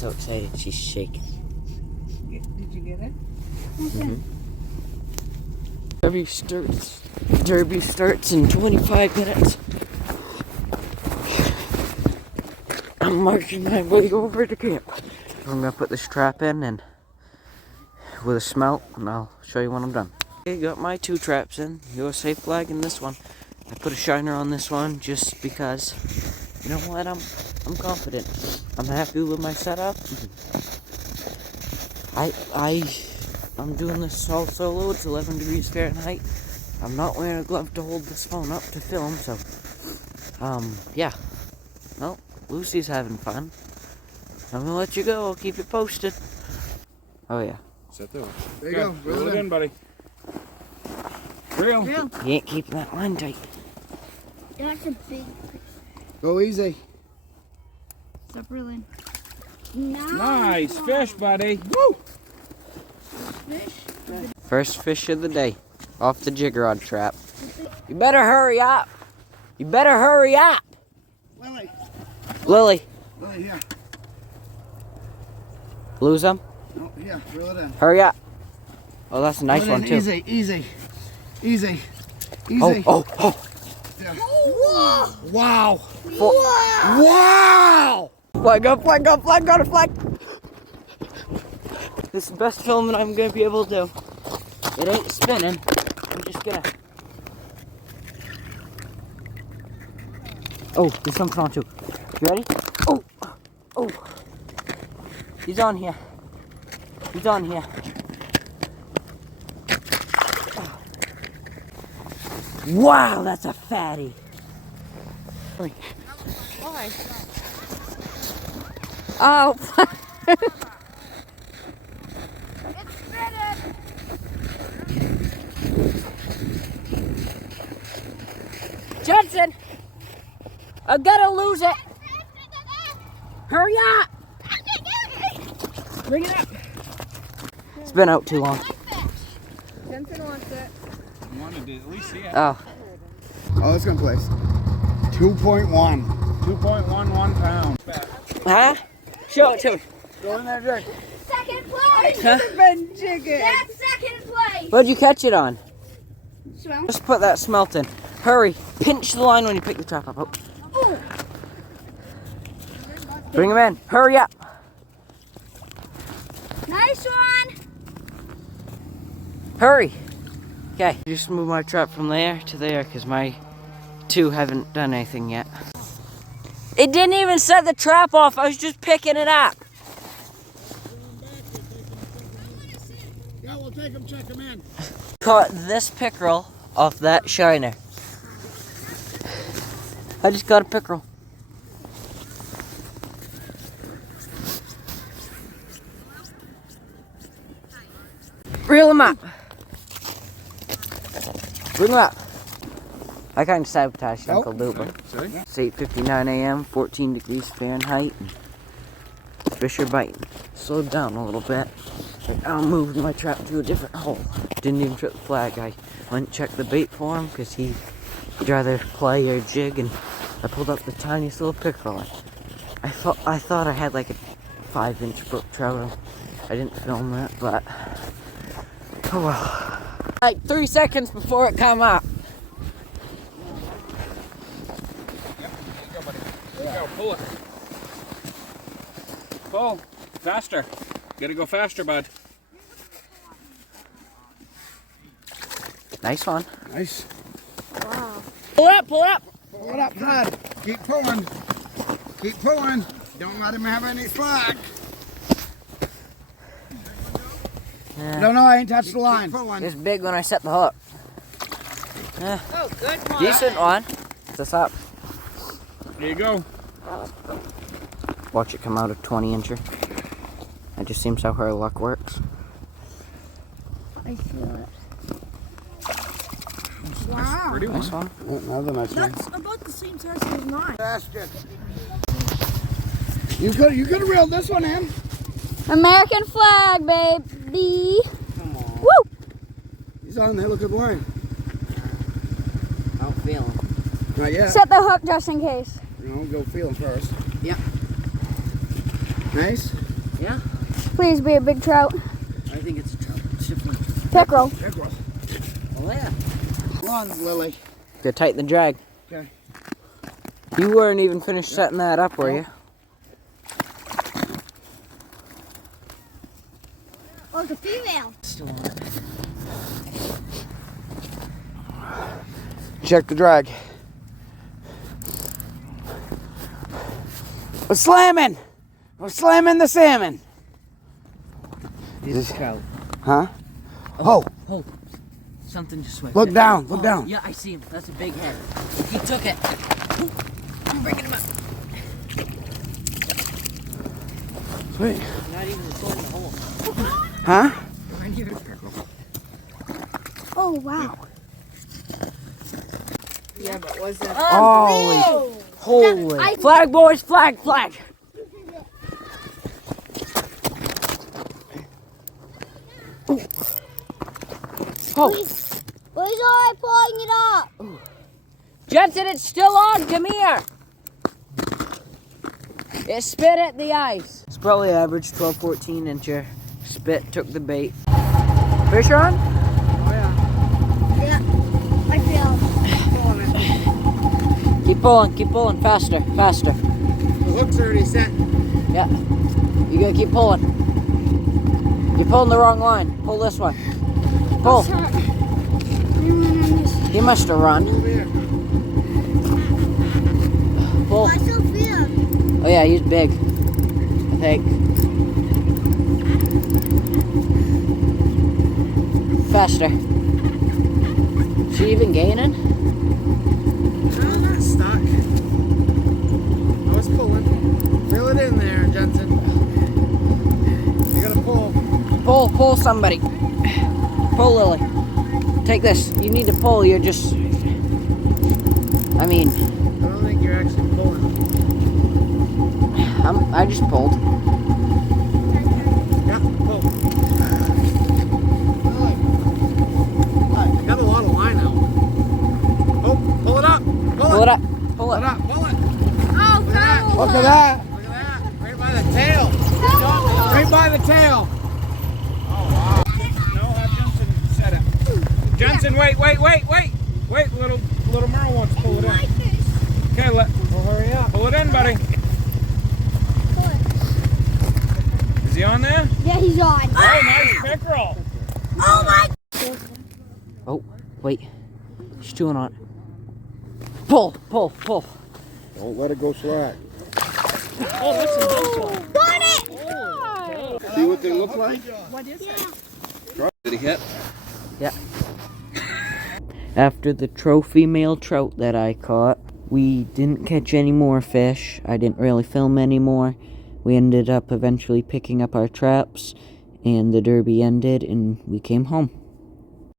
so excited she's shaking. Did you get it? Mm-hmm. Derby starts in 25 minutes. I'm marching my way over to camp. I'm gonna put this trap in and with a smelt, and I'll show you when I'm done. Okay, got my 2 traps in. USA flag in this one. I put a shiner on this one just because, you know what, I'm confident. I'm happy with my setup. I'm doing this all solo. It's 11 degrees Fahrenheit. I'm not wearing a glove to hold this phone up to film, so yeah. Well, Lucy's having fun. I'm gonna let you go. I'll keep you posted. Oh yeah. Set that one. There you go. Reel it in, buddy. Reel. You ain't keeping that line tight. That's a big. Go easy. Stop reeling. Nice fish, buddy. Woo! Fish. First fish of the day. Off the jig rod trap. You better hurry up. You better hurry up. Lily. Lily. Lily, here. Lose them? No, here. Reel it in. Hurry up. Oh, that's a nice Reel it one in. too. Easy, easy. Easy. Oh, Easy. oh. Yeah. Whoa. Wow. Wow! Flag up, flag up, flag got a flag. This is the best filming I'm gonna be able to do. It ain't spinning. I'm just gonna. Oh, there's something on too. You ready? Oh, oh. He's on here. He's on here. Wow, that's a fatty. Why? Oh. Johnson, I'm gonna lose it. Hurry up. Bring it up. It's been out too long. Jensen wants it. I wanted to at least see it. Oh, Oh, it's gonna place. 2.1. 2.11 pounds. huh? Show it to me. Go in there, Jake. Second place. Huh? Been jigging. That's second place. What'd you catch it on? Swim. Just put that smelt in. Hurry. Pinch the line when you pick the trap up. Oh. Ooh. Bring him in. Hurry up. Nice one. Hurry. Okay. Just move my trap from there to there because my 2 haven't done anything yet. It didn't even set the trap off. I was just picking it up. Yeah, we'll take him, check him in. Caught this pickerel off that shiner. I just got a pickerel. Reel him up. Bring him up. I kind of sabotaged Uncle Duper. It's 8:59 a.m., 14 degrees Fahrenheit. And fish are biting. Slowed down a little bit. I moved my trap to a different hole. Didn't even trip the flag. I went and checked the bait for him because he'd rather play or jig, and I pulled up the tiniest little pickerel. I thought I had like a 5-inch brook trout. I didn't film that, but oh well. Like 3 seconds before it come up. Go, pull it. Pull. Faster. Gotta go faster, bud. Nice one. Nice. Wow. Pull it up, pull it up. Pull it up, Todd. Keep pulling. Keep pulling. Don't let him have any slack. Yeah. No, I ain't touched the line. It's big when I set the hook. Oh, good one. Decent one. What's up? There you go. Watch it come out a 20-incher. It just seems how her luck works. I feel it. Wow. Pretty one. Nice one. Another nice one. That's about the same size as mine. You could have reeled this one in. American flag, baby. Come on. Woo! He's on there. Look at the line. I don't feel him. Not yet. Set the hook just in case. No, go feel him first. Yeah. Nice. Yeah? Please be a big trout. I think it's a trout. It's definitely Pickerel. Pickerel. Oh, yeah. Come on, Lily. Go tighten the drag. Okay. You weren't even finished setting that up, were you? Oh, it's a female. Still on it. Check the drag. We're slamming! We're slamming the salmon! It's a trout. Huh? Oh, Oh, something just swam. look down, look down. Yeah, I see him. That's a big head. He took it. I'm breaking him up. Sweet. Not even pulling the hole. Huh? Right here. Oh, wow. Yeah, but was that? Oh, Holy. Flag, boys, flag, flag. Oh, Boys are pulling it up. Jensen, it's still on. Come here. It spit at the ice. It's probably average 12, 14 incher. Spit, took the bait. Fish on? Yeah, I feel. Keep pulling, faster, faster. the hook's already set. Yeah, you gotta keep pulling. You're pulling the wrong line. Pull this one. Pull. He must have run. Pull. I still feel him. Oh yeah, he's big. I think. Faster. Is she even gaining? No, not stuck. I was pulling. Reel it in there, Jensen. You gotta pull. Pull somebody. Pull Lily. Take this. You need to pull. You're just. I mean, I don't think you're actually pulling. I just pulled. Yeah, pull. Got a lot of line out. Oh, pull it up. Pull it up. Pull Pull it it up. Pull it. Oh, Look at that. Look at that. Look at that. Right by the tail. Right by the tail. No, have Jensen set it. Jensen, wait. Wait, little Merle wants to pull it in. Okay, Well, hurry up. pull it in, buddy. Is he on there? Yeah, he's on. Oh, nice pickerel. Oh my! Oh, wait. She's chewing on it. Pull. Don't let it go slack. Oh, that's a nice one. Got it! See what they look like? What is it? Did he hit? Yeah. After the trophy male trout that I caught, we didn't catch any more fish. I didn't really film anymore. We ended up eventually picking up our traps, and the derby ended, and we came home.